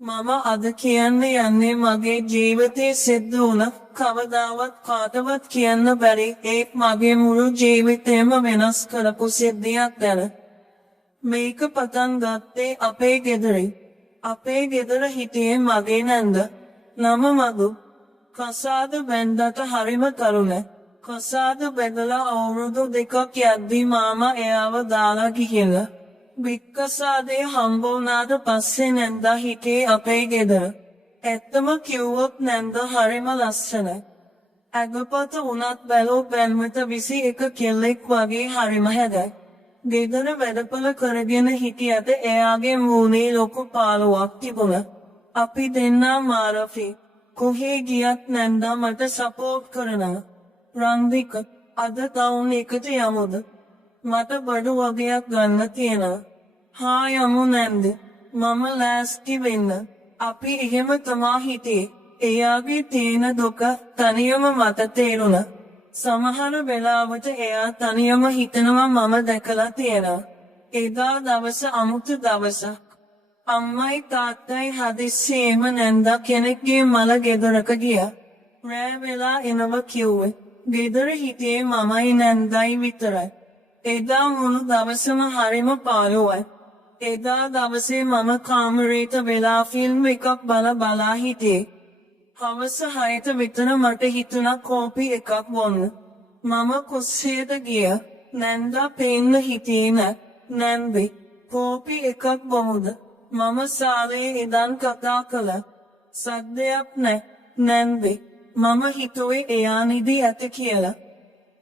මම අද කියන්නේ යන්නේ මගේ ජීවිතේ සිද්ධ වුණ කවදාවත් කාටවත් කියන්න බැරි ඒත් මගේ මුළු ජීවිතේම වෙනස් කරපු සිද්ධියක් ගැන. මේක පටන් ගත්තේ අපේ ගෙදරින්. අපේ ගෙදර හිටියේ මගේ නැන්ද. නම මදු. කසාද බැන්දට හරිම තරුණ. කසාද බැඳලා අවුරුදු 2ක් යද්දී මාමා එයාව දාලා ගිහිල්ලා. වික්කසාදේ හම්බ වුණාට පස්සේ නැන්දා හිටියේ අපේ ගෙදර. ඇත්තම කිව්වොත් නැන්ද හරිම ලස්සනයි. ඇඟපත උනත් බැලෝ බැල්මට 21 කෙල්ලෙක් වගේ හරිම හැදයි. ගෙදර වැඩපොළ කරගෙන හිටියට එයාගේ මූණේ ලොකු පාළුවක් තිබුණා. අපි දෙන්නා මාරෆි. කොහේ ගියත් නැන්දා මට සපෝට් කරනවා. රන්දික අද ටවුන් එකට යමුද? මට බඩු වගයක් ගන්න තියෙනවා. හා යමු නැන්ද. මම ලෑස්ති වෙන්න. අපි එහෙම තමා හිටියේ. එයාගේ තියෙන දුක තනියම මට තේරුණා. සමහර වෙලාවට එයා තනියම හිතනවා මම දැකලා තියෙනවා. එදා දවස අමුතු දවසක්. අම්මයි තාත්තයි හදිස්සියෙම නැන්දා කෙනෙක්ගේ මල ගෙදරක ගියා. රෑ වෙලා එනවා කිව්වේ. ගෙදර හිටියේ මමයි නැන්දයි විතරයි. එදා මුළු දවසම හරිම පාළුවයි. එදා දවසේ මම කාමරේට වෙලා ෆිල්ම් එකක් බලා හිටියේ. හවස 6ට විතර මට හිතුණා කෝපි එකක් බොන්න. මම කුස්සියට ගියා. නැන්දා පේන්න හිටියේ නෑ. නැන්දි කෝපි එකක් බොමුද? මම සාලේ ඉඳන් කතා කළා. සද්දයක් නෑ. නැන්දි මම හිතුවේ එයා නිදි ඇත කියලා.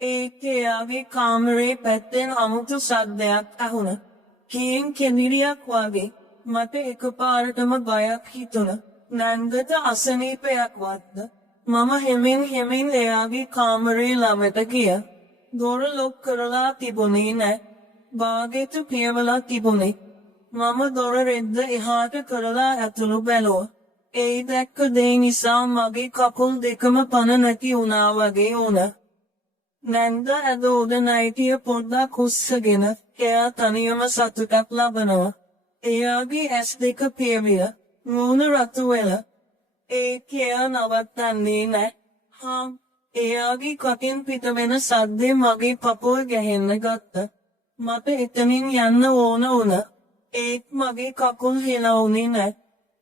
ඒත් එයාගේ කාමරේ පැත්තෙන් අමුතු සද්දයක් ඇහුණා. කීන් කෙනිරියක් වගේ. මට එකපාරටම බයක් හිතුණා. නැන්දට අසනීපයක් වත්ද? මම හෙමින් එයාගේ කාමරේ ළමට ගියා. දොර ලොක් කරලා තිබුණේ නෑ. බාගෙට පියවලා තිබුණේ. මම දොර රෙද්ද එහාට කරලා ඇතුළු බැලුවා. ඒ දැක්ක දේ නිසා මගේ කකුල් දෙකම පණ නැති වුණා වගේ වුණා. නැන්ද ඇද උඩ නයිටිය පොඩ්ඩක් උස්සගෙන එයා තනියම සතුටක් ලබනවා. එයාගේ ඇස් දෙක පියවිල. මූණ රතු වෙලා. ඒක එයා නවත්තන්නේ නෑ. එයාගේ කටින් පිට වෙන සද්දේ මගේ පපුව ගැහෙන්න ගත්තා. මට එතනින් යන්න ඕන වුණා. ඒත් මගේ කකුල් හෙලවුනේ නෑ.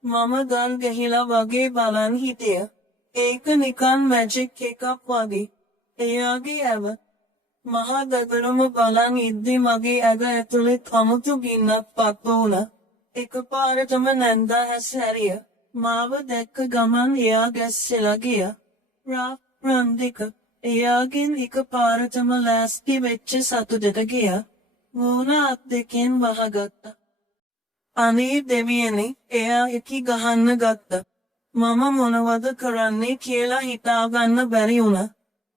මම ගල් ගහිලා වගේ බලන් හිටියා. ඒක නිකන් මැජික් එකක් වගේ. එයාගේ ඇව මහා දතරම බලන් ඉද්දි මගේ ඇඟ ඇතුලේ අමුතු ගින්නක් පත්ව වුණා. එකපාරටම නැන්දා හැරියා. මාව දැක්ක ගමන් එයා ගැස්සෙලා ගියා. රන්දික එයාගෙන් එකපාරටම ලෑස්ති වෙච්ච සතුටට ගියා. මූණ අත් දෙකෙන් වහගත්තා. අනේ දෙවියනේ එයා එකි ගහන්න ගත්තා. මම මොනවද කරන්නේ කියලා හිතාගන්න බැරි වුණා.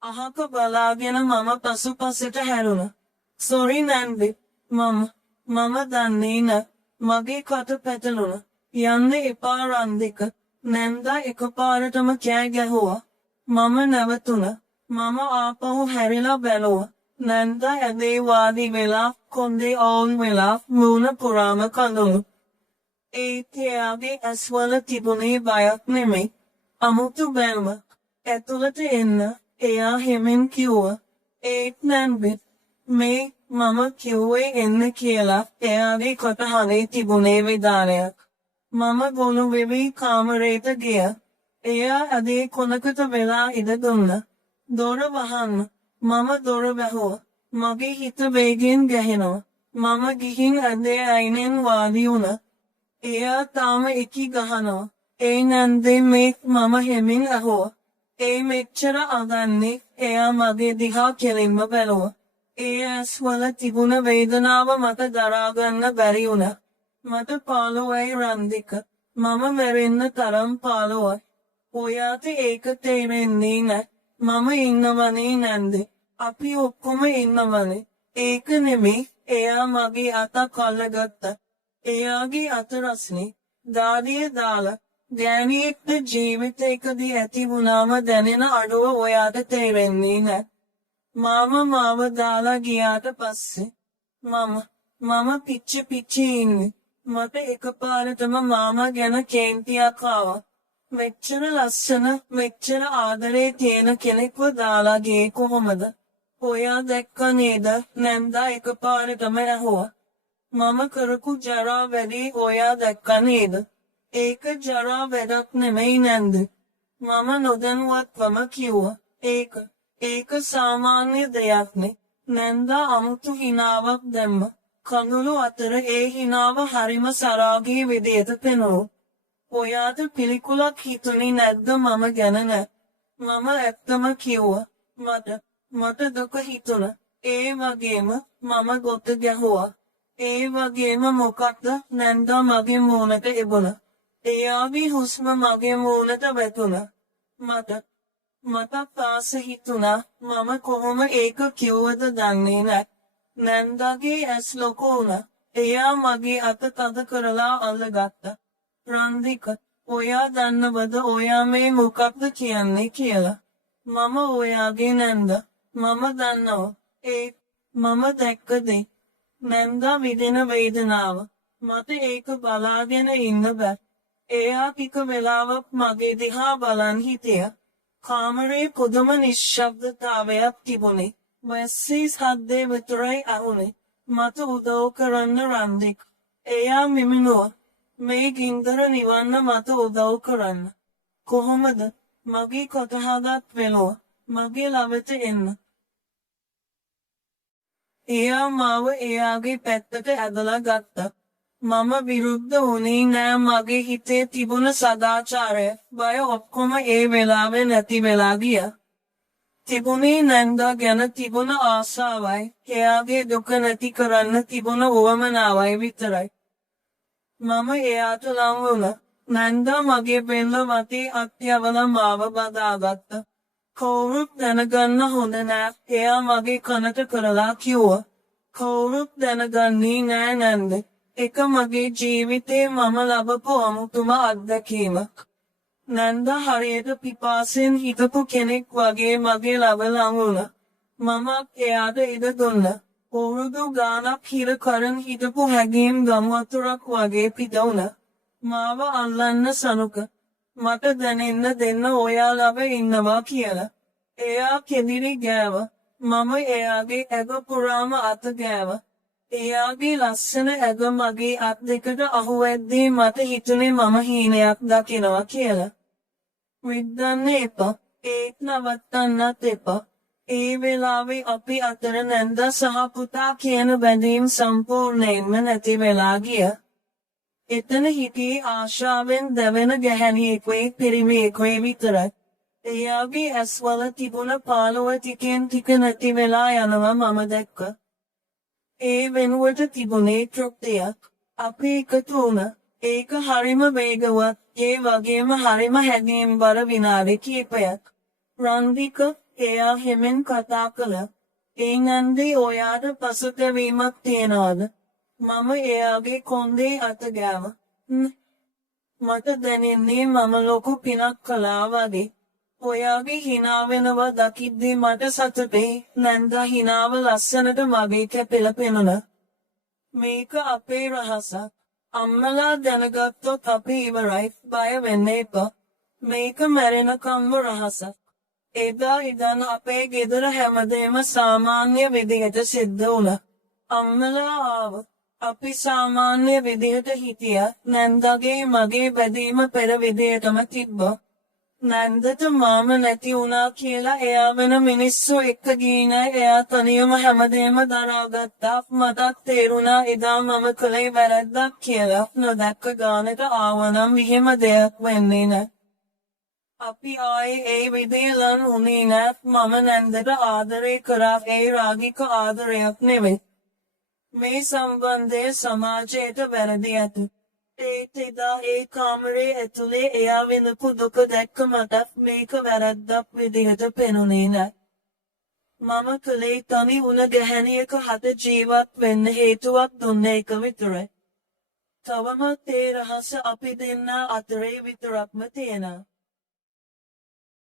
අහක බලාගෙන මම පසුපසට හැරුණා. සෝරි නැන්දි මම දන්නේ නෑ. මගේ කට පැටලුණා. යන්න එපා රන්දික. නැන්දා එකපාරටම කෑ ගැහුවා. මම නැවතුණා. මම ආපහු හැරිලා බැලුවා. නැන්දා ඇදේ වාඩි වෙලා කොන්දේ ඕන් වෙලා මූණ පුරාම කඳුළු. ඒත් එයාගේ ඇස්වල තිබුණේ බයක් නෙමෙයි. අමුතු බැල්මක්. ඇතුළට එන්න එයා හෙමින් කිව්වා. ඒත් නැන්දි මම කිව්වේ එන්න කියලා. එයාගේ කොටහනේ තිබුණේ විදානයක්. මම ගොනු වෙවි කාමරේට ගියා. එයා ඇදේ කොනකට වෙලා ඉඳ දුන්නා. දොර වහන්න. මම දොර වැහුවා. මගේ හිත වේගෙන් ගැහෙනවා. මම ගිහින් ඇදේ අයිනෙන් වාඩි වුණා. එයා තාම එකි ගහනවා. ඒ නැන්දේ මම හෙමින් අහුවා. ඒ මෙච්චර අගන්නේ. එයා මගේ දිහා කෙලින්ම බැලුවා. ඒ ඇස්වල තිබුණ වේදනාව මට දරාගන්න බැරි වුණා. මට පාළුවයි රන්දික. මම මැරෙන්න තරම් පාළුවයි. ඔයාට ඒක තේරෙන්නේ නෑ. මම ඉන්නවනේ නැන්දේ. අපි ඔක්කොම ඉන්නවනේ. ඒක නෙමෙයි. එයා මගේ අත කල්ලගත්තා. එයාගේ අත රස්නේ. දාඩිය දාලා. ගෑණියෙක්ට ජීවිතයකදී ඇති වුණාම දැනෙන අඩුව ඔයාට තේරෙන්නේ නෑ. මාව දාලා ගියාට පස්සේ මම පිච්චි ඉන්නේ. මට එකපාරටම මාමා ගැන කේන්තියක් ආවා. මෙච්චර ලස්සන මෙච්චර ආදරේ තියෙන කෙනෙක්ව දාලා ගියේ කොහොමද? ඔයා දැක්ක නේද? නැන්දා එකපාරටම ඇහුවා. මම කරපු ජරා වැඩේ ඔයා දැක්ක නේද? ඒක ජරා වැඩක් නෙමෙයි නැන්ද. මම නොදැනුවත්වම කිව්වා. ඒක සාමාන්‍ය දෙයක් නේ. නැන්දා අමුතු හිනාවක් දැම්ම. කඳුළු අතර ඒ හිනාව හරිම සරාගී විදියට පෙනුණා. ඔයාට පිළිකුලක් හිතුනේ නැද්ද මම ගැන නෑ? මම ඇත්තම කිව්වා. මට දුක හිතුණා. ඒ වගේම මම ගොත ගැහුවා. ඒ වගේම මොකක්ද? නැන්දා මගේ මූණට එබුණා. එයාගේ හුස්ම මගේ මූණට වැටුණා. මට ආස හිතුණා. මම කොහොම ඒක කිව්වද දන්නේ නෑ. නැන්දාගේ ඇස් ලොකු වුණා. එයා මගේ අත තද කරලා අල්ලගත්තා. රන්දික, ඔයා දන්නවද ඔයා මේ මොකක්ද කියන්නේ කියලා? මම ඔයාගේ නැන්දා. මම දන්නවා. මම දැක්ක දේ. නැන්දා විඳින වේදනාව. මට ඒක බලාගෙන ඉන්න බෑ. එයා ටික වෙලාවක් මගේ දිහා බලන් හිටියා. කාමරේ පුදුම නිශ්ශබ්දතාවයක් තිබුණේ. වැස්සී සද්දේ විතරයි ඇහුනේ. මට උදව් කරන්න රන්දික. එයා මිමිනුවා. මේ ගින්දර නිවන්න මට උදව් කරන්න. කොහොමද? මගේ කොටහගත් වෙනවා. මගේ ළඟට එන්න. එයා මාව එයාගේ පැත්තට ඇදලා ගත්තා. මම විරුද්ධ වුණේ නෑ. මගේ හිතේ තිබුණ සදාචාරය, බය ඔක්කොම ඒ වෙලාවේ නැති වෙලා ගියා. තිබුණේ නැන්දා ගැන තිබුණ ආසාවයි, එයාගේ දුක නැති කරන්න තිබුණ උවමනාවයි විතරයි. මම එයාට ලං වුණා. නැන්දා මගේ බෙල්ල වටේ අත්‍යවල මාව බදාගත්තා. කවුරුත් දැනගන්න හොඳ නෑ. එයා මගේ කනට කරලා කිව්වා. කවුරුත් දැනගන්නේ නෑ නැන්ද. ඒක මගේ ජීවිතේ මම ලබපු අමුතුම අත්දැකීමක්. නැන්දා හරියට පිපාසෙන් හිටපු කෙනෙක් වගේ මගේ ළඟ ලං වුණා. මම එයාට ඉඩ දුන්නා. අවුරුදු ගානක් හිර කරන් හිටපු හැඟීම් ගම් වතුරක් වගේ පිට වුණා. මාව අල්ලන්න සනුක. මට දැනෙන්න දෙන්න ඔයා ළඟ ඉන්නවා කියලා. එයා කෙඳිරි ගෑවා. මම එයාගේ ඇඟ පුරාම අත ගෑවා. එයාගේ ලස්සන ඇඟ මගේ අත් දෙකට අහුවෙද්දී මට හිතුනේ මම හීනයක් දකිනවා කියලා. විද්දන්න එපා. ඒත් නවත්තන්නත් එපා. ඒ වෙලාවේ අපි අතර නැන්දා සහ පුතා කියන බැඳීම් සම්පූර්ණයෙන්ම නැති වෙලා ගියා. එතන හිටියේ ආශාවෙන් දැවෙන ගැහැණියෙකුයි පිරිමියෙකුයි විතරයි. එයාගේ ඇස්වල තිබුණ පාළුව ටිකෙන් ටික නැති වෙලා යනවා මම දැක්කා. ඒ වෙනුවට තිබුණේ තෘප්තියක්. අපි එකතු වුණා. ඒක හරිම වේගවත්, ඒ වගේම හරිම හැඟීම්බර විනාඩි කිහිපයක්. රන්දික, එයා හිමෙන් කතා කළා. ඒ නැන්දේ ඔයාට පසුතැවීමක් තියනවද? මම එයාගේ කොන්දේ අත ගෑවා. මට දැනෙන්නේ මම ලොකු පිනක් කළා වගේ. ඔයාගේ හිනාවෙනව දකිද්දී මට සතුටුයි. නැන්දා හිනාව ලස්සනට මගේ කැපිලා පෙනුණා. මේක අපේ රහසක්. අම්මලා දැනගත්තොත් අපි ඉවරයි. බය වෙන්න එපා. මේක මැරෙනකම්ම රහසක්. එදා ඉඳන් අපේ ගෙදර හැමදේම සාමාන්‍ය විදිහට සිද්ධ වුණා. අම්මලා ආවා. අපි සාමාන්‍ය විදිහට හිටියා. නැන්දාගේ මගේ බැඳීම පෙර විදිහටම තිබ්බා. නැන්දට මාම නැති වුණා කියලා එයා වෙන මිනිස්සු එක්ක ගියේ නෑ. එයා තනියම හැමදේම දරාගත්තා. මටත් තේරුණා එදා මම කළේ වැරද්දක් කියලා. නොදැක්ක ගානට ආවනම් මෙහෙම දෙයක් වෙන්නේ නෑ. අපි ආයේ ඒ විදිහලන් උනේ නෑ. මම නැන්දට ආදරේ කරා. ඒ රාගික ආදරයක් නෙවෙයි. මේ සම්බන්ධය සමාජයට වැරදි ඇත. එදා ඒ කාමරේ ඇතුලේ එයා වෙනපු දුක දැක්ක මටත් මේක වැරද්දක් විදිහට පෙනුනේ නෑ. මම කලේ තනි වුණ ගැහැණියක හද ජීවත් වෙන්න හේතුවක් දුන්න එක විතරයි. තවමත් ඒ රහස අපි දෙන්නා අතරේ විතරක්ම තියෙනවා.